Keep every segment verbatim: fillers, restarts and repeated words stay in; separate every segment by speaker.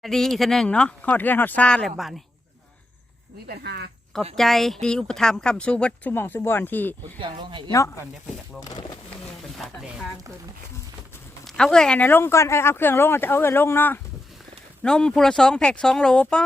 Speaker 1: ดีอีกทีหนึ่งเนาะฮอดเทือนฮอดซ่าแหละบ้านนี่
Speaker 2: มีปัญหา
Speaker 1: ขอบใจดีอุปถัมภ์คำสู้บัดสู้หมองสู้บอนที่เนาะ
Speaker 3: ก่อนเดี๋ยวเพิ่นอยากลงเป็นตากแดด
Speaker 1: เอาเอ้ยอันไหนลงก่อนเออเอาเครื่องลงเราจะเอาเอ้ยลงเนาะนมพูละสองแพ็คสองโหลป้าน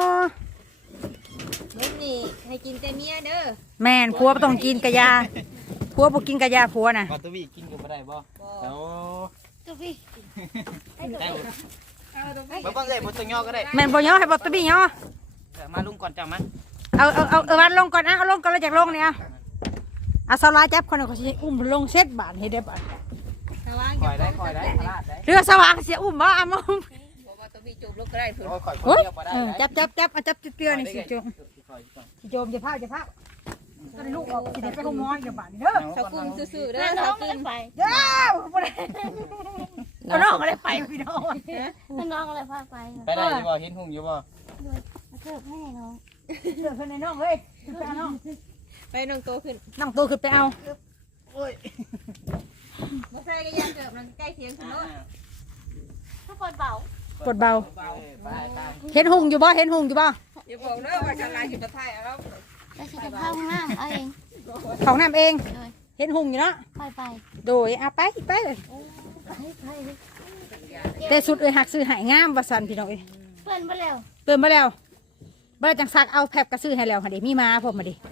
Speaker 2: มนี่ให้กินแต่เมียเด้อ
Speaker 1: แม่นผัวบ่ต้องกินกะยาผัวบ่กินกะยาผัวน่ะ
Speaker 3: บอตวี่กินก็บ่ได้บ่แล้ว
Speaker 2: ตัวพี่
Speaker 3: ได้บ่ต้องเลยบ่ต้องย่อก็ได้
Speaker 1: แม่นบ่ย่อให้บ่ตะบี้ย่อ
Speaker 3: มาลุงก่อนจังมั้ย
Speaker 1: เอาเอาเอาเอาวันลงก่อนนะเอาลงก่อนแล้วจากลงเนี่ยเอาสลาจับคนนึงเขาสิอุ้มลงเซตบาทให้ได้บาท
Speaker 3: คอยได้คอยได้พลาดได้
Speaker 1: เรือสว่างเสียอุ้มบ่เอามาอุ้ม
Speaker 2: บ่ว่าตัวพี่จูบลูกก็ได้เพิ่น
Speaker 1: โอ้ยจับจับจับเอาจับเตือนนี่สิโจมสิโจมจะพาจะพาตอนลูกออกสิได้ไปห้องหมออีกบาทเด้อ
Speaker 2: ชาวกรุงซื่อๆเด้อชาวกรุงไป
Speaker 1: เด้อบ่ได้เอาน้องก็ได้ไปพี่น้อง
Speaker 4: ให้น้องอะไรพาไป
Speaker 3: ไปได้อยู่บ่เห็นหุ่งอยู่บ่
Speaker 4: เถิดให้น้อง
Speaker 1: เถิดเพิ่นให้น้องเฮ้ยไปเอาน้อง
Speaker 2: ไปน้องโตขึ้น
Speaker 1: น้องโตขึ้นไปเอา
Speaker 3: โอ้ย
Speaker 2: บ่ใส่ก็ยังเกิบมันใกล้เคียงขึ้นเนาะ
Speaker 4: ทุกคนเบาก
Speaker 1: ดเบาเห็นหุ่งอยู่บ่เห็นหุ่งอยู่บ่
Speaker 2: อย่าบอกเด้อว่าฉันลายอยู่ประเทศแล้ว
Speaker 4: จะสิเข้าห้องน้ำเอาเอง
Speaker 1: ของน้ำเองเห็นหุ่งอยู่เนาะ
Speaker 4: ไปไป
Speaker 1: โดยเอาไปไปเลย
Speaker 4: ไปไป
Speaker 1: แต่สุดเอ้ยหักซื้อหายงามว่าซั่นพี่น้องเอ้ย
Speaker 4: เพื่อนมาแล้ว
Speaker 1: เติมมาแล้วบ่ได้จังซักเอาแผบกระซื้อให้แล้วหั่นดิมีมาพร้อมมาดิ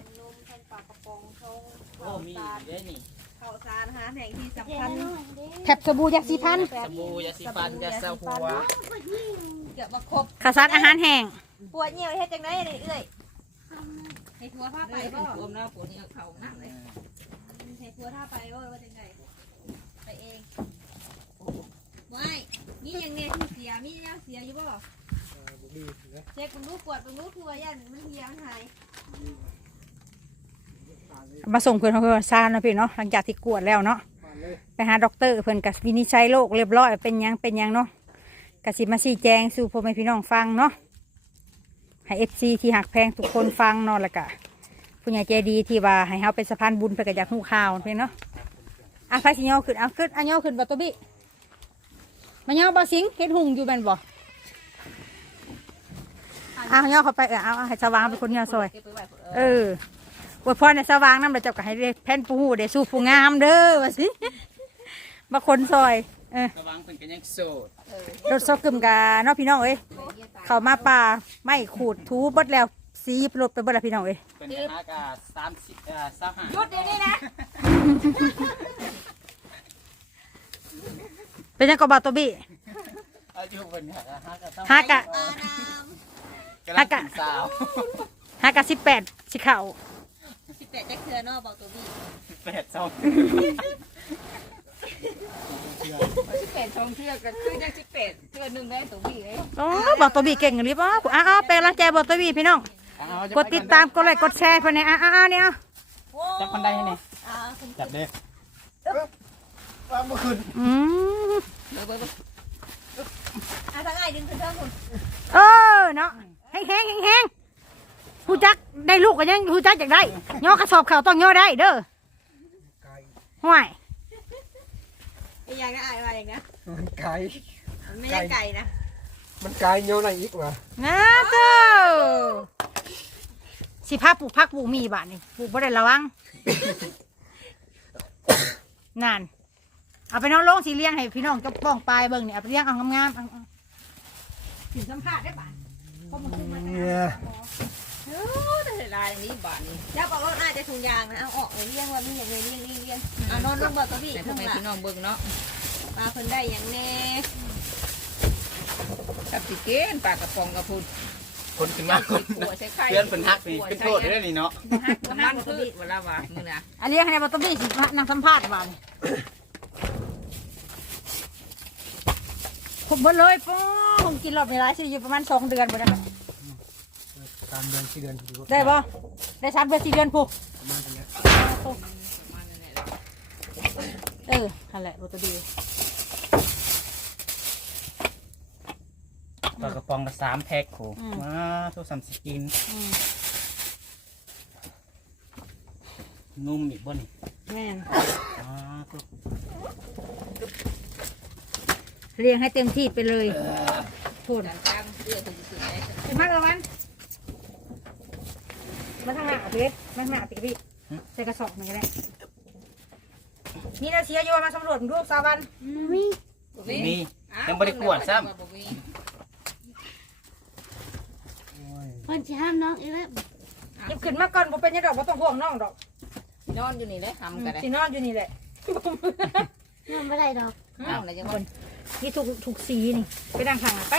Speaker 3: โอ้มีเด้นี่
Speaker 2: ข้าวสารอาหารแห่งที่สำคัญ
Speaker 1: แผบสบู่ยาสีฟัน
Speaker 3: สบู่ยาสีฟันยาเซลหัว
Speaker 2: เกือบมาครบ
Speaker 1: ข้าวสารอาหารแห้ง
Speaker 2: ปวดเหี่ยวเฮ็ดจังได๋นี่เอ้ยให้ผัวพาไปบ่รวมแล้วปวดเหี่ยวเข้าหนักเลยให้ผัวพาไปบ่ว่าจังได๋ไปเองไม่มีหยังแน่ที่เสียมีแนวเสียอยู่บ่เช็คมันรู้ปวดมันรู้ทัวยันมันเหี่ยวมันหาย
Speaker 1: มาส่งเพื่อนเขาเพื่อนซานนะพี่เนาะหลังจากที่กวดแล้วเนาะไปหาด็อกเตอร์เพื่อนกับวินิจฉัยโรคเรียบร้อยเป็นยังเป็นยังเนาะกสิมาชี้แจงสู่พ่อแม่พี่น้องฟังเนาะให้เอฟซีที่หักแพงทุกคนฟังเนาะแล้วก็ผู้ใหญ่ใจดีที่ว่าให้เขาเป็นสะพานบุญเพื่อกับอยากหูข่าวเพื่อนเนาะอ่ะไฟสิโยขึ้นเอาขึ้นอันโยขึ้นบอตบี้มาโยบอสิงเฮ็ดหุ่งอยู่แม่นบ่เอาโยเข้าไปเออเอาให้สว่างเป็นคนโยซอยเออว่าพ่อในสว่างนั่นเราจะให้แผ่นปูหูได้สู้ผู้งามเด้อว่าสิมาคนซอยเออ
Speaker 3: สว่างเป็นกันยังโสด
Speaker 1: รถซอกกึมกาเนาะพี่น้องเอ้ยเข้ามาป่าไม่ขูดทูบดแล้วสีรถไปบดแล้วพี่น้องเอ้ย
Speaker 3: เป็นห้ากาสามสิบเอ่อสามห้า
Speaker 2: หยุดเดี๋ยวนี้นะ
Speaker 1: เป็นยังกบาตัวบี้
Speaker 3: อายุเป็น
Speaker 1: ห้ากะ
Speaker 3: ห้ากะสาว
Speaker 1: ห้ากะสิบแปดสิเข่า
Speaker 2: สิบแปดจะเคือเนาะบอกตัวบี้
Speaker 3: สิบแปดสอง
Speaker 2: สิบแปดชงเทือกกันคือยังสิบแปดเทือหนึ่งได้ตัวบี้เลย
Speaker 1: โอ้บอกตัวบี้เก่งหรือเปล่าอ้าวเป็นรังใจบอกตัวบี้พี่น้องกดติดตามกดไลค์กดแชร์เพื่อนเนี่ยอ้าวเนี่ย
Speaker 3: จับคนใดให้เนี่ยจับเด้วางมือขึ้น
Speaker 1: อืม
Speaker 2: เดี๋ยวเบิ่งอ่ะทางง่ายดึงขึ้นเท่าคุณ
Speaker 1: เออเนาะแห้งแห้งแห้งผู้จักได้ลูกก็ยังผู้จักอยากได้ย่อกระสอบข่าวต้องย่อได้เด้อห่วย
Speaker 2: ไอ้ยังนะไอ้ว่าอย่างนะ
Speaker 5: มันไก่
Speaker 2: ไม่ใช่ไก่นะ
Speaker 5: มันไก่โยนอะไรอีกวะ
Speaker 1: นะเจ้าสิพาปลูกพักปลูกมีบ้านนี่ปลูกบ่ได้ระวังนั่นเอาไปน้องลงสีเลี้ยงให้พี่น้องจะป้องปลายเบิ่งเนี่ยเอาไปเลี้ยงเอางามๆถึงสัมภาษณ์ได้บ้านเพราะมันขึ้นมา
Speaker 5: เนี่ย
Speaker 2: โอ้แต่ลายนี้บ้านนี้ยับเอารถน่าจะถุงยางนะเอาออกเลยเลี้ยงว่ามีอย่างไรเลี้ยงเลี้ยงเลี้ยงเอานอนลงบ่ตัวพี่ทำไมพี่น้องเบิ่งเนาะปลาเพิ่นได้อย่างแน่กับสิเกนปลากระป๋องกระพุน
Speaker 3: คนขึ้นมาคนเพื่อนเป็นฮักนี่เป็นโทษได้นี่เนาะ
Speaker 2: กำลังคือเวลาว่ามื้อน่ะ
Speaker 1: อันเลี้ยงให้บ่ตัวพี่สินั่งสัมภาษณ์บ้านผมเบิ่เลยป้อผมกินรอบในร้านสิอยู่ประมาณสองเดือนบ่ได้
Speaker 5: สามเดือนสี่เดือน
Speaker 1: ได้บ่ได้สามเดือนสี่เดือนผูกเออนั่นแหละบ่ตัวดี
Speaker 3: ปลากระป๋องละสามแพ็คโหมาตัวสามสิบกินนุ่มอีกบ่นี่
Speaker 1: แม่น
Speaker 3: อ๋อ
Speaker 1: เลี้ยงให้เต็มที่ไปเลยโทษ
Speaker 2: เอื้อยคนจะซื้อได้
Speaker 1: ขึ้นมาละวันมาทางหน้าพี่มาทางหน้าพี่พี่ใส่กระสอบมันก็ได้นี่เราเชียร์โยนมาสำรวจดูสาวัน
Speaker 4: มี
Speaker 3: มียังบ่ได้กวดซ้ำ
Speaker 4: เพิ่นสิห้ามน้องอีกแล้ว
Speaker 1: หยิบขึ้นมาก่อนผมเป็นยังดอกผมต้องห่วงน้องดอก
Speaker 2: นอนอยู่นี่เลยทำกันได้
Speaker 1: สีนอนอยู่นี่แหละ
Speaker 4: นอนบ่ได้ดอก
Speaker 2: อ้าวอะไรจังคน
Speaker 1: นี่ถูกถูกสีนี่ไปดังทางอ่ะไป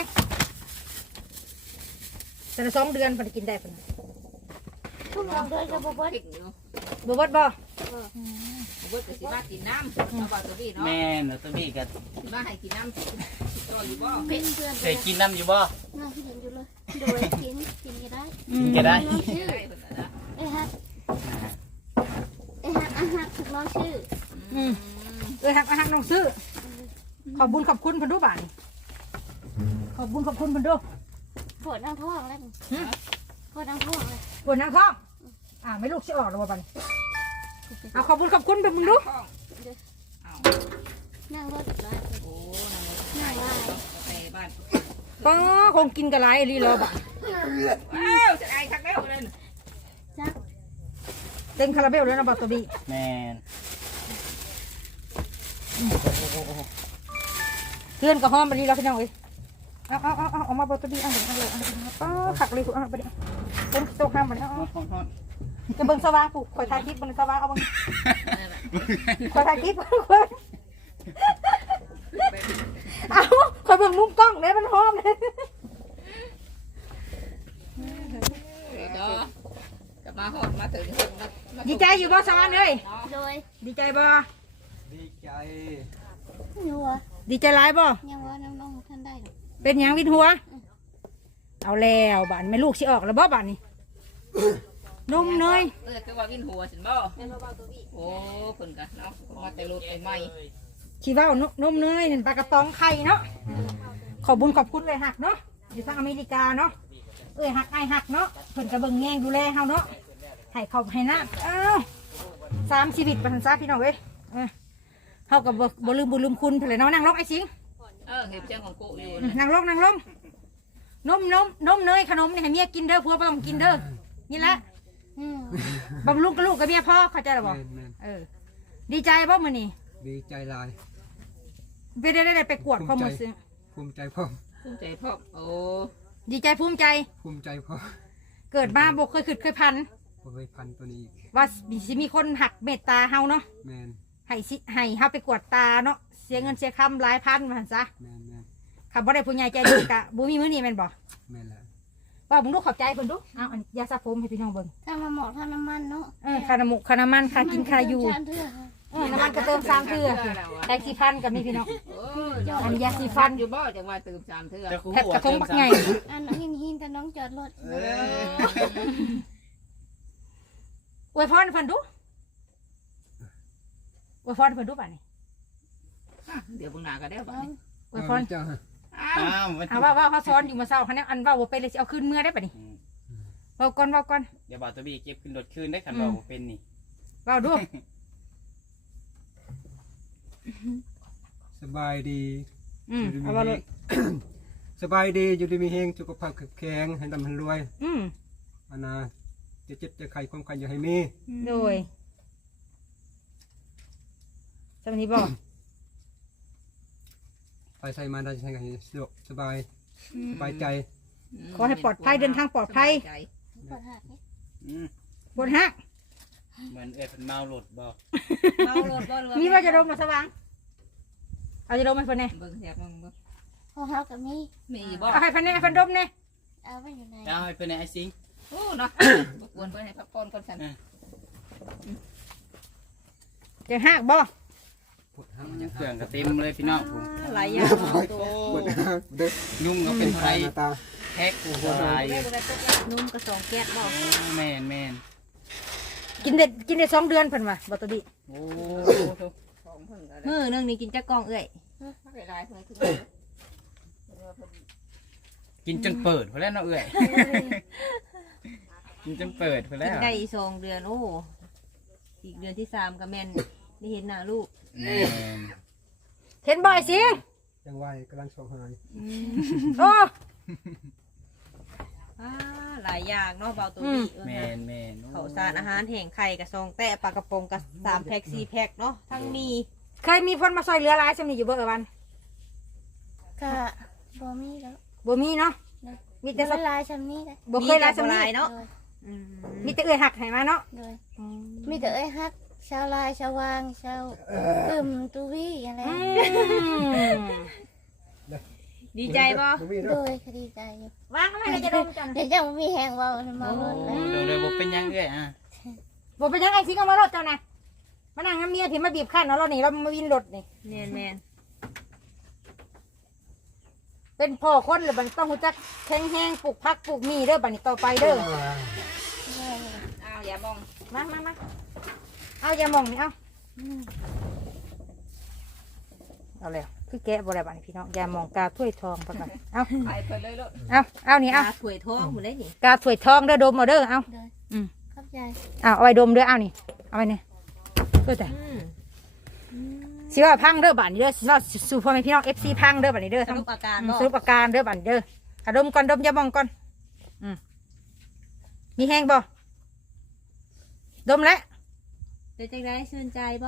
Speaker 1: แต่ละสองเดือนพอได้กินได้ปะ
Speaker 4: ทุกคนด้วยกับบ่บ่
Speaker 2: ปิ่งอยู่
Speaker 1: บวบบ่
Speaker 2: บุษสิบ้ากินน้ำเอาบ่ตัวพี่เนาะ
Speaker 3: แม่นตัวบี้ก็
Speaker 2: สิบ้าให้กินน้ำตัวอยู่บ่
Speaker 4: เป็นเพื่อน
Speaker 3: เคยกินน้ำอยู่บ่
Speaker 4: น้องที่เห็นอยู่เลยโดยกินกินก็ได้
Speaker 3: กินก็ได้
Speaker 4: น้องชื่อ
Speaker 2: ได้คนละ
Speaker 4: เอ้ฮักเอ้ฮักอาฮักถูกน้องชื่อ
Speaker 1: อืมเออหักหักน้องซื้อขอบบุญขอบคุณเพันธุบาทขอบบุญขอบคุณเพันธุ
Speaker 4: ปวดนั่งท้องแล้วปวดนั่งท้องเลย
Speaker 1: ปวดนางท้องอ่าไม่ลูกชิออกแล้วบันเอาขอบบุญขอบคุณไปมึงดู
Speaker 4: นั่งรถไล่
Speaker 2: โอ้
Speaker 4: นั่งไล่
Speaker 2: ไปบ้าน
Speaker 1: ป้าคงกินกระไรรีรอบ่
Speaker 2: ว้าวจะไอ้คักแล้วเลย
Speaker 4: จัก
Speaker 1: เต็มคาราเบลแล้วนะบัตตบี
Speaker 3: แม่น
Speaker 1: เพื่อนกับห้อมไปรีเราพี่น้องเลยเอาเอาเอาเอาออกมาบัตตบีเอาเลยเอาเลยเอาเลยป้าขักเลยคุณเอาไปดิเต็มโต๊ะห้ามไปเลยเอาจะเบิ่งสว่างผูกคอยถ่ายคลิปเบิ่งสว่างเอาเบิ่งคอยถ่ายคลิปเอาคอยเบิ่งมุมกล้องเลยมันหอมเลย
Speaker 2: เนาะกลับมาหอดมาถึง
Speaker 1: ดีใจอยู่บ่สว่างเลย
Speaker 4: โดย
Speaker 1: ดีใจบ่
Speaker 5: ดีใจ
Speaker 4: นัว
Speaker 1: ดีใจร้ายบ่
Speaker 4: ยังว่าน้องๆท่านได้หรอก
Speaker 1: เป็นหยังวินหัว เอาแล้วบ้านแม่ลูกสิออกแล้วบ่บ้านนี่นมเนย
Speaker 2: เออคือว่าวินหัวสินบ่โอ้เพิ่นกันเนาะมาแต่รถไปใหม่
Speaker 1: ชีว่านนมเนยนี่ปลากระป๋องไข่เนาะขอบบุญขอบคุณเลยหักเนาะอยู่ทางอเมริกาเนาะเอ้ยหักไอหักเนาะเพิ่นกระเบิงแยงดูแลเฮาเนาะให้เขาให้น้ำอ้าวสามชีวิตประทันซาพี่น้องเว้ยเออเฮากับบ่ลืมบุญลืมคุณเพิ่นเลยเนาะนั่งลงไอ้สิง
Speaker 2: เออเห็บเจ้าของกูอยู่
Speaker 1: นั่งลงนั่งลงนมนมนมเนยขนมนี่ให้เมียกินเด้อผัวบ่ต้องกินเด้อนี่ละ
Speaker 4: อืม
Speaker 1: บำรุงกับลูกกับเมียพ่อเข้าใจหรือเปล่า
Speaker 5: แม่นแม่น
Speaker 1: เออดีใจบ่มื้อนี้
Speaker 5: ดีใจหลาย
Speaker 1: ไปได้ได้ไปกวดข้อมือซึ้ง
Speaker 5: ภูมิใจพ่อ
Speaker 2: ภูมิใจพ่อโอ้
Speaker 1: ดีใจภูมิใจ
Speaker 5: ภูมิใจพ่อ
Speaker 1: เกิดมาบ่เคยขึ้นเคยพัน
Speaker 5: บ่เคยพันตัวนี้อีก
Speaker 1: ว่าสิมีคนหักเมตตาเฮาเนาะ
Speaker 5: แมน
Speaker 1: ให้สิให้เฮาไปกวดตาเนาะเสียเงินเสียคำหลายพันว่าหั่นซะ
Speaker 5: แมนแมน
Speaker 1: คำบ่ได้ผู้ใหญ่ใจดีกะบ่มีมื้อนี้แม่นบ่
Speaker 5: แมนแหละ
Speaker 1: ว่าผมดูขอบใจเพิ่นดูเอาอันยาสระผมให้พี่น้องเบิ่ง
Speaker 4: ถ้ามาหมอกถ้าน้ำมันเนาะ
Speaker 1: เออค่าน้ำมูกค่าน้ำมันค่ากินค่าอยู่
Speaker 4: ชานเถื่อค่ะ
Speaker 1: เออน้ำมันก็เติมสามเทื่อแท็กซี่พันก็มีพี่น้อง
Speaker 2: โอ้
Speaker 1: อันยาสีฟัน
Speaker 2: อยู่บ่จังว่าตื่นสามเทื่อ
Speaker 3: จะคู่
Speaker 1: แทบกระทงบักใหญ่
Speaker 4: อันน้องหินหินแต่น้องจอดรถ
Speaker 3: เออ
Speaker 1: อวยพรให้เพิ่นดูอวยพรให้เพิ่นดูป่ะนี่
Speaker 2: เดี๋ยวพวกนาก็ได้บ่
Speaker 1: อวยพร
Speaker 5: เจ้า
Speaker 2: อ้าว
Speaker 3: อ้าวมัน
Speaker 1: เอาว่าว่าเขาซ้อนอยู่มาเศร้าคันนี้อันว่าบ่ไปเลยสิเอาคืนเมื่อได้ป่ะนี่เว้าก่อนเว้าก่อน
Speaker 3: เดี๋ยวบ่าวตัวบี้เก็บขึ้นรถคืนได้คันว่าบ่เป็นนี่
Speaker 1: เว้าดู
Speaker 5: สบายดี
Speaker 1: อืม
Speaker 5: อยู่ดี
Speaker 1: เอา
Speaker 5: มี
Speaker 1: ว่า
Speaker 5: เฮ
Speaker 1: เลย
Speaker 5: ง สบายดีอยู่ดีมีเฮงสุขภาพแข็งให้ดำให้รวย
Speaker 1: อืม
Speaker 5: อานาจะเจ็บจะไข้ความไข้อย่าให้มี
Speaker 1: โดยสวัสดีบ่
Speaker 5: ไปใส่มาได้ใช้กันสะดวกสบายสบายใจ
Speaker 1: ขอให้ปลอดภัยเดินทางปลอดภัย
Speaker 4: ปวดหักนี่
Speaker 3: อืม
Speaker 1: บนฮัก
Speaker 3: เหมือนเอ้ยเพิ่นเมารถบ่
Speaker 2: เมารถบ่เรือ
Speaker 1: มีว่าจะลงมาสว่างเอาจะลงให้เพิ่นแน่
Speaker 2: เบิ่งแซ่บมึงบ่
Speaker 4: พอเฮากับมี
Speaker 2: มีบ่
Speaker 1: เอาให้เพิ่นแน่ให้เพิ่นดมแน่
Speaker 4: เอาไว้อยู่ใน
Speaker 3: เอาให้เพิ่นให้ไอ้สิง
Speaker 2: โอ้เนาะบ่ควรเพิ่นให้พักผ่อนก่อนซั่น
Speaker 1: จะฮักบ่
Speaker 5: ปวดหัก
Speaker 3: เครื่องก็เต็มเลยพี่น้องผม
Speaker 2: หลายอย่างเนาะ
Speaker 5: ปวดหักเด็ก
Speaker 3: ยุ่งก็เป็นไทย
Speaker 5: หน้าตา
Speaker 3: แท็กกูบ่ได้
Speaker 2: นุ่มกระสองแก๊สบ่
Speaker 3: แม่นแม่น
Speaker 1: กินได้กินได้สองเดือนเพิ่นว่าบ่ตัวดิ
Speaker 3: โอ้
Speaker 2: ของเพิ่นก็ได้
Speaker 1: มื้อนึงนี่กินจักกล่องเอ้ย
Speaker 2: หลายๆเพิ่นคือ
Speaker 3: กินจนเปิดพุ่นแล้วเนาะเอ้ยกินจนเปิดพุ่นแล้ว
Speaker 6: ได้อีกสองเดือนโอ้อีกเดือนที่สามก็แม่นได้เห็นหน้าลูก
Speaker 3: แม่น
Speaker 1: เห็นบ่ไอ้สิง
Speaker 5: ยังไหวกำลังสองหาย
Speaker 1: โอ้
Speaker 6: ลายอย่างเนาะเบาตัวนี้เออ
Speaker 3: แม่
Speaker 6: ฮะ
Speaker 3: นแม่น
Speaker 6: ข้าวสารอาหารแห้งไข่กับซองแตะปลากระป๋องกับสามแพ็คสี่แพ็คเนาะทั้งมี
Speaker 1: เคยมีคนมาซอยเรือหลายสำนีอยู่บ่เออวัน
Speaker 4: ก็บ่มีแล้ว
Speaker 1: บ่มีเนาะ มี
Speaker 4: มี
Speaker 1: แต่
Speaker 4: แต่
Speaker 1: ส
Speaker 4: ลายชำนี้เลย
Speaker 1: บ่เคยหลายสำ
Speaker 6: มี
Speaker 1: นี
Speaker 6: แต่บ่หลายเนาะ
Speaker 4: โดย
Speaker 6: อืม
Speaker 1: มีแต่เอื้อยหักให้มาเนาะ
Speaker 4: โดยมีแต่เอ้ยฮักชาวลายชาววางชาวอึมตูวีอะไร
Speaker 1: อืม
Speaker 6: ดีใจป่ะ
Speaker 5: บ่มี
Speaker 4: โด
Speaker 5: เนาะ
Speaker 4: ยคดีใจอยู่
Speaker 1: วางให้จะดมจัน
Speaker 4: เดี๋ยวจะบ่มีแหงเว้ามาหมดเลย
Speaker 3: โดยโดยบ่เป็นหยังเอ้ยอ่ะ
Speaker 1: บ่เป็นยังไงสิก็มารถเจ้านะมานั่งน้ำเมียพี่มาบีบขั้นเนาะเรานี่เรามาวินรถนี่
Speaker 6: แมนแมน
Speaker 1: เป็นพ่อคนหรือบัดนต้องรู้จักแข็งแห้งปลูกพักปลูกมีเด้อบัดนี้ต่อไปเด้อ
Speaker 6: อ้าวอย่ามอง
Speaker 1: มามามาเอาอย่ามองนี่เอาเอาแล้วคือแกะบ่ได้บัดนี้พี่น้องอย่ามองกาถ้วยทองไปก่อนเอา
Speaker 6: ไปไปเลยลูก
Speaker 1: เอาเอานี่เอา
Speaker 6: ตาถวยท้องหมดเลยนี่
Speaker 1: กาถ้วยทองเด้อดมเอาเด้อเอา
Speaker 4: โดย
Speaker 1: อืม
Speaker 4: ขอบใจ
Speaker 1: เอาเอาไว้ดมเด้อเอานี่เอาไว้นี่เด้อแต่
Speaker 6: อืม
Speaker 1: สิว่าพังเด้อบัดนี้เด้อสิว่าสู่พ่อแม่พี่น้อง เอฟ ซี พังเด้อบัดนี้เด้อ
Speaker 6: สรุปอาการ
Speaker 1: อืม
Speaker 6: บ่
Speaker 1: สรุปอาการเด้อบัดนี้เด้ออะดมก่อนดมอย่ามองก่อนอืมมีแห้งบ่ดมแล้ว
Speaker 6: เป็นจังไดชื่นใจบ่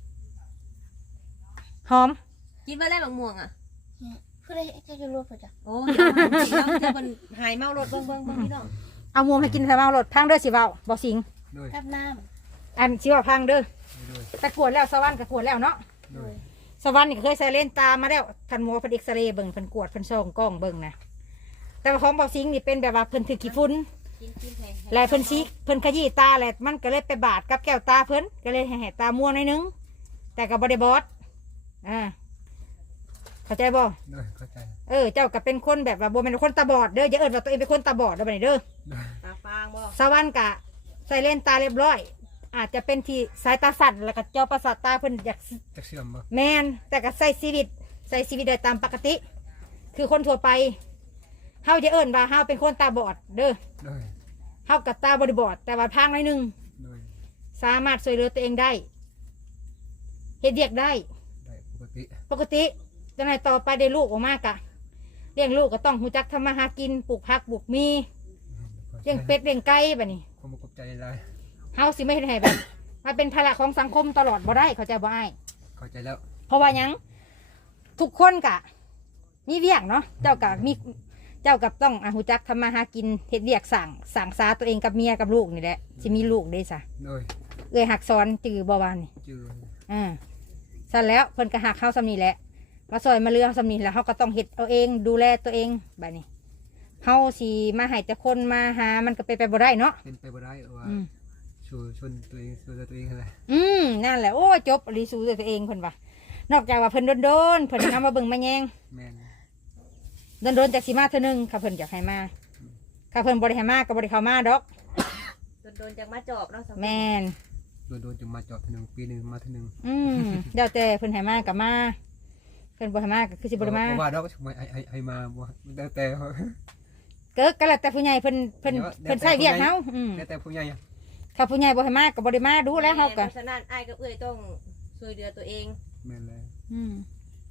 Speaker 1: หอม
Speaker 6: กินมาแล้วบักม่วงอ่ะ
Speaker 4: ผู้ใดจะอยู่รู้ป่ะจ๊ะ
Speaker 6: โอ้ยน้องเจอคนหายเมารถเบิ่งเบิ่งเบิ่งพี่น้อง
Speaker 1: เอามวมให้กินทำเอารถพังเด้อสิเว้าบ่สิง
Speaker 5: โดย
Speaker 4: กับน้
Speaker 1: อันสิว่าพังเด้อ
Speaker 5: โดย
Speaker 1: แต่กวดแล้วสวรรค์ก็กวดแล้วเนาะ
Speaker 5: โดย
Speaker 1: สวรรค์นี่ก็เคยใส่เลนส์ตามาแล้วทันหมอเพิ่นเอ็กซเรย์เบิ่งเพิ่นกวดเพิ่นส่องกล้องเบิ่งนะแต่ว่าของบ่สิงนี่เป็นแบบว่าเพิ่นถือขี้ฝุ่น
Speaker 6: กินกินให้ให้
Speaker 1: แล้วเพิ่นสิเพิ่นขยี้ตาแหละมันก็เลยไปบาดกับแก้วตาเพิ่นก็เลยให้ตามัวหน่อยนึงแต่ก็บ่ได้บอดอ่าเข้าใจบ่
Speaker 5: โดยเข้าใจ
Speaker 1: เออเจ้าก็เป็นคนแบบว่าบ่แม่นคนตาบอดเด้ออย่าเอิ้นว่าตัวเองเป็นคนตาบอดเด้อบัดนี้เด้อ
Speaker 5: โดย
Speaker 6: ตาฟางบ่
Speaker 1: สวรรค์กะใส่เลนส์ตาเรียบร้อย อาจจะเป็นที่สายตาสั่นแล้วก็จอประสาทตาเพิ่นอยาก
Speaker 5: จักเสื่อมบ่
Speaker 1: แมนแต่ก็ใส่ชีวิตใส่ชีวิตได้ตามปกติ คือคนทั่วไปเฮาจะเอิ้นว่าเฮาเป็นคนตาบอดเด้อ
Speaker 5: โดย
Speaker 1: เฮากับตาบริบอดแต่ว่าพางหน่อยหนึง
Speaker 5: โดย
Speaker 1: สามารถช่วยเหลือตัวเองได้เฮ็ดเรียกได้
Speaker 5: ได้ปกติ
Speaker 1: ปกติจังไดต่อไปได้ลูกออกมากะเลี้ยงลูกก็ต้องรู้จักทำมาหากินปลูกผักปลูกมีเลี้ยงเป็ดเลี้ยงไก่แบบนี้
Speaker 5: ความบ่กบใจหลาย
Speaker 1: เฮาสิไม่ให้แบบมาเป็นภาระของสังคมตลอดบ่ได้เขาใจบ่อ้าย
Speaker 5: เข้าใจแล้ว
Speaker 1: เพราะว่าหยังทุกคนกะมีเวียกเนาะเจ้ากะมีเจ้ากับต้องอ่ะหูจักทำมาหากินเฮ็ดเวียกสั่งสั่งสาตัวเองกับเมียกับลูกนี่แหละสิมีลูกได้ซะ
Speaker 5: โดย
Speaker 1: เอ้ยหักซ้อนจือบ่วานนี่
Speaker 5: จือ
Speaker 1: อ่าสั่นแล้วเพิ่นก็หักเฮาสำนี้แหละมาซอยมาเรือเฮาสำนี้แล้วเฮาก็ต้องเฮ็ดเอาเองดูแลตัวเองบัดนี้เฮาสิมาให้แต่คนมาหามันก็ไปนไปบ่ได้เนาะ
Speaker 5: เป็นไปบ่ได้ว่า
Speaker 1: อืม
Speaker 5: ชูชนตัวเองสู้ตัวเองอะไร
Speaker 1: อืมนั่นแหละโอ้จบอรีสูตัวเองเพิ่นว่านอกจากว่าเพิ่นโดนๆเพิ่นเอามาเบิ่งมาแยง
Speaker 5: แม่น
Speaker 1: โดนๆจากสีมาเท่านึงข้าเพิ่นอยากให้มาข้าเพิ่นบริให้มาก็บริเข้ามาดอก
Speaker 6: โดนๆจังมาจอบเนาะสำหรับ
Speaker 1: แมน
Speaker 5: โดนโดนจะมาเจาะทีหนึ่งปีหนึ่งมาทีหนึ่ง
Speaker 1: อืมเดี๋ยวแต่เพิ่นให้มากับมาเพิ่นบ่ให้มาก็คือสิบ่ได้มา
Speaker 5: ว่าดอกไม่ให้ให้ให้มาบ่แต่แต่
Speaker 1: เกิดก็แล้วแต่ผู้ใหญ่เพิ่นเพิ่นเพิ่นใช้เวียกเฮาอืม
Speaker 5: แต่แต่ผู้ใหญ่อะ
Speaker 1: ข้าผู้ใหญ่บ่ให้มาก็บ่ได้มาดูแล้วเฮาก็
Speaker 6: เพราะฉะนั้นอ้ายกับเอ้ยต้องช่วยเหลือตัวเอง
Speaker 5: แม่นเลย
Speaker 1: อืม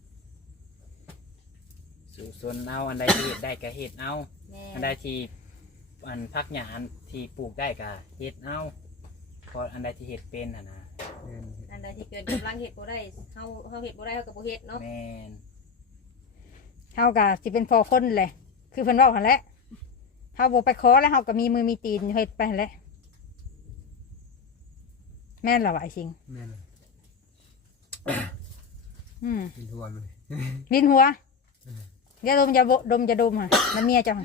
Speaker 3: สู่ส่วนเอาอันใดที่เฮ็ดได้ก็เฮ็ดเอา
Speaker 6: แม่
Speaker 3: อันใดที่อันพักหญ้าอันที่ปลูกได้ก็เฮ็ดเอาเพราะอันใดที่เฮ็ดเป็นน่ะนะ
Speaker 5: แม่น
Speaker 6: อันใดที่เกิดกำลังเฮ็ดบ่ได้เฮาเฮาเฮ็ดบ่ได้เฮาก็บ่เฮ็ดเนาะ
Speaker 3: แม่น
Speaker 1: เฮาก็สิเป็นพ่อคนแหละ คือเพิ่นเว้าหั่นแหละเฮาบ่ไปขอแล้วเฮาก็มีมือมีตีนเฮ็ดไปหั่นแหละแม่นล่ะว่าไอ้สิง
Speaker 5: แม่นเลย
Speaker 1: อืม
Speaker 5: เป็นทัวร์เลย
Speaker 1: ลิ้นหัวอย่าดมอย่าบ่ดมอย่าดมค่ะมันเมียเจ้าค่ะ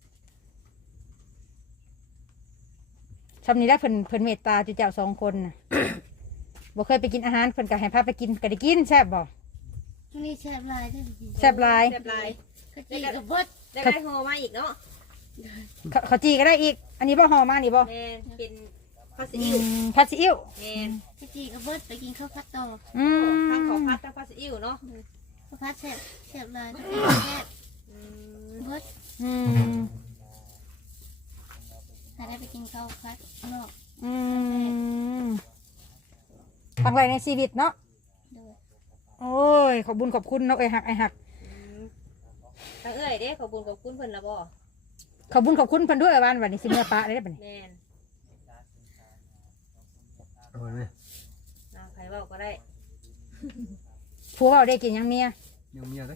Speaker 1: ชำนี้ได้เพิ่นเพิ่นเมตตาจุเจ้าสองคนน่ะ บ่เคยไปกินอาหารเพิ่นก็ให้พาไปกินก็ได้กินแซ่บบ่
Speaker 4: ช่วงนี้แซ่บหลายเด้อ
Speaker 1: แซ่บหลาย
Speaker 6: เรียบร้อย
Speaker 4: ก็จีกับบด
Speaker 6: ได้ได้ห่อมาอีกเนาะ
Speaker 1: เขาเขาจีก็ได้อีก อันนี้บ่ห่อมานี่บ่
Speaker 6: แม่นเป็นผัดซี
Speaker 1: อื
Speaker 6: อิ๊ว
Speaker 1: มผัดซีอิ๊ว
Speaker 6: แม่น
Speaker 4: ก็จีกับบดไปกินข้าวผัดต่อ
Speaker 1: อืม
Speaker 6: ทั้งของผัดทั้งผัดซีอิ๊วเนาะ
Speaker 4: ข้าวผัดแซ่บแซ่บหลายแซ่บ
Speaker 6: อืม
Speaker 4: บด
Speaker 1: อืม
Speaker 4: ถ้าได้ไปกินข้าวผัดนอก
Speaker 1: อืมครั้งแรกในชีวิตเนาะ
Speaker 4: โดย
Speaker 1: โอ้ยขอบบุญขอบคุณเนาะไอ้หักไอ้หัก
Speaker 6: อืมทางเอ้ยเด้ขอบคุญขอบคุณเพิ่นละบ่
Speaker 1: ขอบคุญขอบคุณเพิ่นด้วยวันวันนี้สิเมื่อปะได้บัดนี้
Speaker 6: แม่น
Speaker 5: เอาไหม
Speaker 6: นางใครเว้าก็ได้
Speaker 1: ผัวเว้าได้กินหยังเมีย
Speaker 5: ยังเมียเลย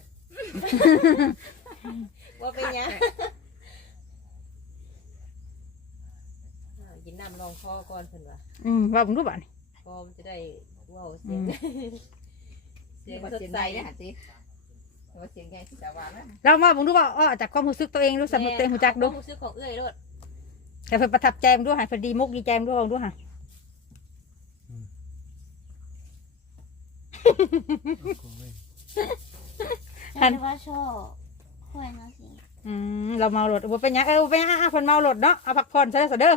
Speaker 6: ว่าเป็นหยังอ่ากินน้ำรองคอก่อนเพิ่นว่า
Speaker 1: อืมเว่าผมรู้บัดนี้
Speaker 6: คอมันจะได้เว้าเสียงเสียงสดใสนะ
Speaker 2: ว่าเสียงใหญ่สิสาวานะ
Speaker 1: เราเว่าผมรู้ว่าอ้อจากความรู้สึกตัวเองรู้สำนึกตัวเองรู้จักดู
Speaker 6: ความรู้สึกของเอื้อยโลด
Speaker 1: แต่เพิ่นประทับใจมันด้วยให้เพิ่นดีมุกดีใจมันด้วยลองดูค่ะ
Speaker 5: เอาของไว้
Speaker 4: ฉันว่าชอบค่อยนะสิ
Speaker 1: อืมเราเมาหลดบ่เป็นหยังเออบ่เป็นหยังอ่ะเพิ่นเมาหลดเนาะเอาพักผ่อนซะเด้อซะเด้อ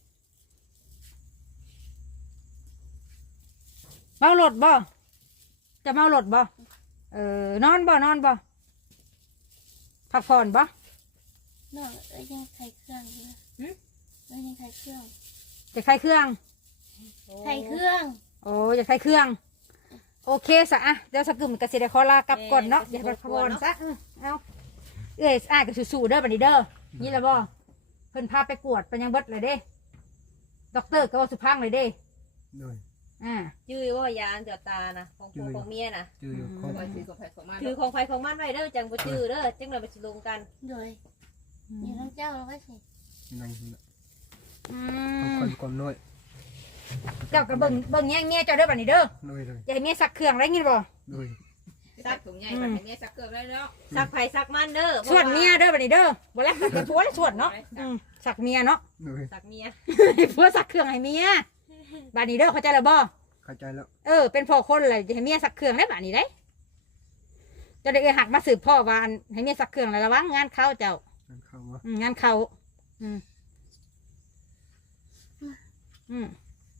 Speaker 1: เมาหลดบ่จะเมาหลดบ่เออนอนบ่นอนบ่พักผ่อนบ่
Speaker 4: น้องเอ้ยยังใส่เครื่องอยู่นะเอ้ยยังใส่เครื่อง
Speaker 1: จะใช้เครื่อง
Speaker 4: ใส่เครื่อง
Speaker 1: โอ้จะใช้เครื่อง โอเคซะอ่ะเดี๋ยวสักกึ่มกสิได้ขอลากลับก่อนเนาะอย่าไปพักผ่อนซะเออเอาเอ้ยอ้ายก็สู้ๆเด้อบัดนี้เด้อนี่ล่ะบ่เพิ่นพาไปกวดไปยังเบิดเลยเด้ด็อกเตอร์ก็ว่าสุพังเลยเด้
Speaker 5: โดย
Speaker 1: อ่า
Speaker 6: จื้อว่ายาอันเจาะตานะของผัวของเมียนะ
Speaker 5: จือของ
Speaker 2: ว่าสิกับแพทย์ของมัน
Speaker 6: ถือของไฟของมันไว้เด้อจังบ่จื้อเด้อจังเราไปสิลงกัน
Speaker 4: โดยอยู่น้ำเจ้าแล้วก็สิ
Speaker 5: นั่งอยู่น่ะ
Speaker 1: อื
Speaker 5: เอา
Speaker 1: ม
Speaker 5: คนก่อนน้อย
Speaker 1: เจ้าก็เบิ่งเบิ่งแย่งเมียเจ้าเด้อบัดนี้เด้อ
Speaker 5: น้อยเลย
Speaker 1: อย่าให้เมียสักเครื่องได้ยินบ่
Speaker 5: โดย
Speaker 2: ซักถุงใหญ่แบบนี้ซักเกือบได้แล้ว
Speaker 6: ซักไผซักมันเด้อ
Speaker 1: สวดเมียเด้อบัดนี้เด้อบ่แล้วสักผัวแล้วสวดเนาะอืมสักเมียเนาะ
Speaker 5: โดย
Speaker 6: ซักเมีย
Speaker 1: ผัวสักเครื่องให้เมียบัดนี้เด้อเข้าใจแล้วบ่
Speaker 5: เข้าใจแล้ว
Speaker 1: เออเป็นพ่อคนเลยจะให้เมียสักเครื่องได้บัดนี้ได้จะได้เอ้ยหักมาสืบพ่อว่าอันให้เมียสักเครื่องแล้วระวังงานเขาเจ้า
Speaker 5: นั่นเข้ามา
Speaker 1: อืมงานเขาอืมอืม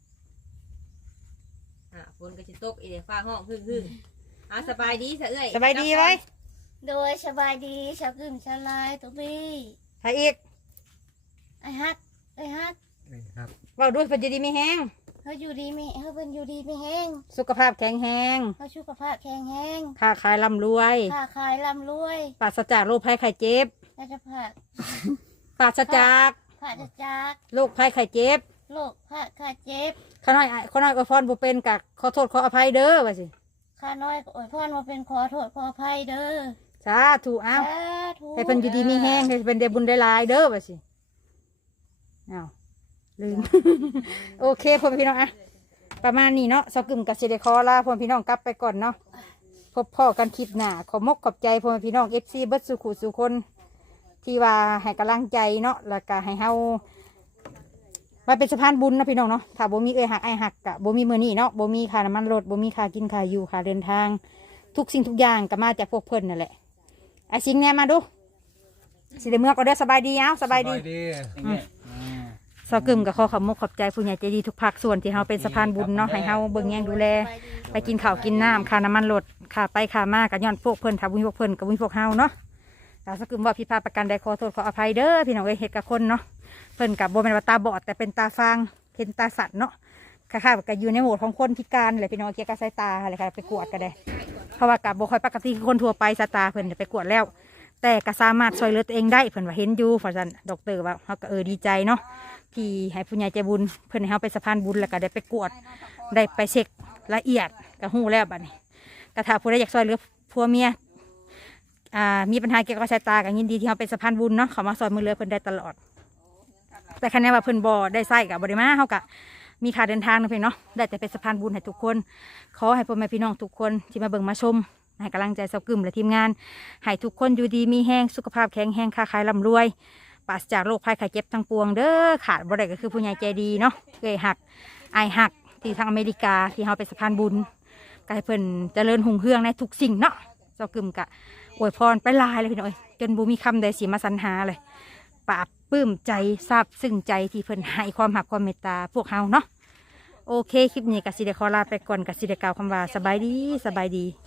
Speaker 6: อ่ะฝนก็สิตกอีเด้ฟ้าห้องหึ่งๆอ่ะสบายดีซะเอ้ย
Speaker 1: สบายดีไว้
Speaker 4: โดยสบายดีชาวกึ่มชาวลายตัวบี้
Speaker 1: ใครอีก
Speaker 4: ไอ้ฮักไอ้ฮัก
Speaker 5: เอ้ยครับ
Speaker 1: เว่าด้วยเพิ่นจะดีไม่แห้ง
Speaker 4: เขาอยู่ดีไม่เขาเป็นอยู่ดีไม่แห้ง
Speaker 1: สุขภาพแข็งแรง
Speaker 4: เขาสุขภาพแข็งแรง
Speaker 1: ค้าขายร่ำรวย
Speaker 4: ค้าขายร่ำรวย
Speaker 1: ปราศจากโรคภัยไข้เจ็บ
Speaker 4: ราชพัฒ
Speaker 1: ปราศจาก
Speaker 4: ผ่าจะจาก
Speaker 1: โรคภัยไข้เจ็บ
Speaker 4: โรคผ่าขาเจ็บ
Speaker 1: ข้าน้อยอ้ายข้าน้อยอวยพรบ่เป็นกะขอโทษขออภัยเด้อว่าสิ
Speaker 4: ข้าน้อยก็อวยพรมาเป็นขอโทษขออภัยเด้อ
Speaker 1: สาธุเอ้า
Speaker 4: สาธุ
Speaker 1: ให้เพิ่นอยู่ดีมีแห้งให้เพิ่นได้บุญได้หลายเด้อว่าสิเอ้าลืม โอเคพ่อแม่พี่น้องอะประมาณนี้เนาะสกึมกับสิได้ขอลาพ่อแม่พี่น้องกลับไปก่อนเนาะพบพ่อกันคลิปหน้าขอมกขอบใจพ่อแม่พี่น้อง เอฟ ซี เบิดสุขุสุคน ที่ว่าให้กำลังใจเนาะแล้วก็ให้เฮามาเป็นสะพานบุญนะพี่น้องเนาะถ้าบ่มีเอ้ยหักไอ้ายหักกะบ่มีมื้อนี้เนาะบ่มีค่าน้ำมันรถบ่มีค่ากินค่าอยู่ค่าเดินทาง ทุกสิ่งทุกอย่างก็มาจากพวกเพิ่นนั่นแหละไอ้สิงแหน่มาดูสิได้เมื่อก็เด้อสบายดีเอ้าสบายดี
Speaker 5: ดี
Speaker 3: อย่างเงี้ยอ่า
Speaker 1: สกึมกับขอขอบมกขอบใจผู้ใหญ่ใจดีทุกภาคส่วนที่เฮาเป็นสะพานบุญเนาะให้เฮาเบิ่งแยงดูแล ไปกินข้าวกินน้ำค่าน้ำมันรถค่าไปค่ามากับย้อนพวกเพิ่นถ้าบุญพวกเพิ่นกับบุญพวกเฮาเนาะแต่สกึมว่าผิดพลาดประการใดขอโทษขออภัยเด้อพี่น้องเอ้ยเฮ็ดกับคนเนาะเพิ่นกับบ่แม่นว่าตาบอดแต่เป็นตาฟางเห็นตาสัตว์เนาะคล้ายๆกับอยู่ในโหมดของคนพิการเลยพี่น้องเกี่ยวกับสายตาอะไรค่ะไปกวดก็ได้เพราะว่ากับบ่ค่อยปกติคือคนทั่วไปสายตาเพิ่นไปกวดแล้ว แต่ก็สามารถช่วยเหลือตัวเองได้เพิ่นว่าเห็นอยู่เพราะฉะนั้นดอกเตอร์ว่าเฮาก็เออดีใจเนาะที่ให้ผู้ใหญ่ใจบุญเพิ่นให้เฮาเป็นสะพานบุญแล้วก็ได้ไปกวดได้ไปเช็คละเอียดก็ฮู้แล้วบัดนี้ก็ถ้าผู้ใดอยากช่วยเหลือผัวเมียอ่ามีปัญหาเกี่ยวกับสายตาก็ยินดีที่เฮาเป็นสะพานบุญเนาะเขามาช่วยมือเหลือเพิ่นได้ตลอด แต่คะแนนว่าเพิ่นบ่ได้ใส่ก็บ่ได้มาเฮาก็มีค่าเดินทางเนาะพี่เนาะได้แต่เป็นสะพานบุญให้ทุกคนขอให้พ่อแม่พี่น้องทุกคนที่มาเบิ่งมาชมให้กำลังใจเซากึมและทีมงานให้ทุกคนอยู่ดีมีแห้งสุขภาพแข็งแรงค้าขายร่ำรวยปราศจากโรคภัยไข้เจ็บทั้งปวงเด้อขาดบ่ได้ก็คือผู้ใหญ่ใจดีเนาะเคยหักไอายหักที่ทางอเมริกาที่เฮาเป็นสะพานบุญก็ให้เพิ่นเจริญหุ่งเฮืองในทุกสิ่งเนาะเซากึมกะอวยพรไปหลายเลยพี่น้องเอ้ยจนบ่มีคำใดสิมาสรรหาเลยปราบปลื้มใจซาบซึ้งใจที่เพิ่นให้ความหักความเมตตาพวกเฮาเนาะโอเคคลิปนี้ก็สิได้ขอลาไปก่อนก็สิได้กล่าวคำว่าสบายดีสบายดี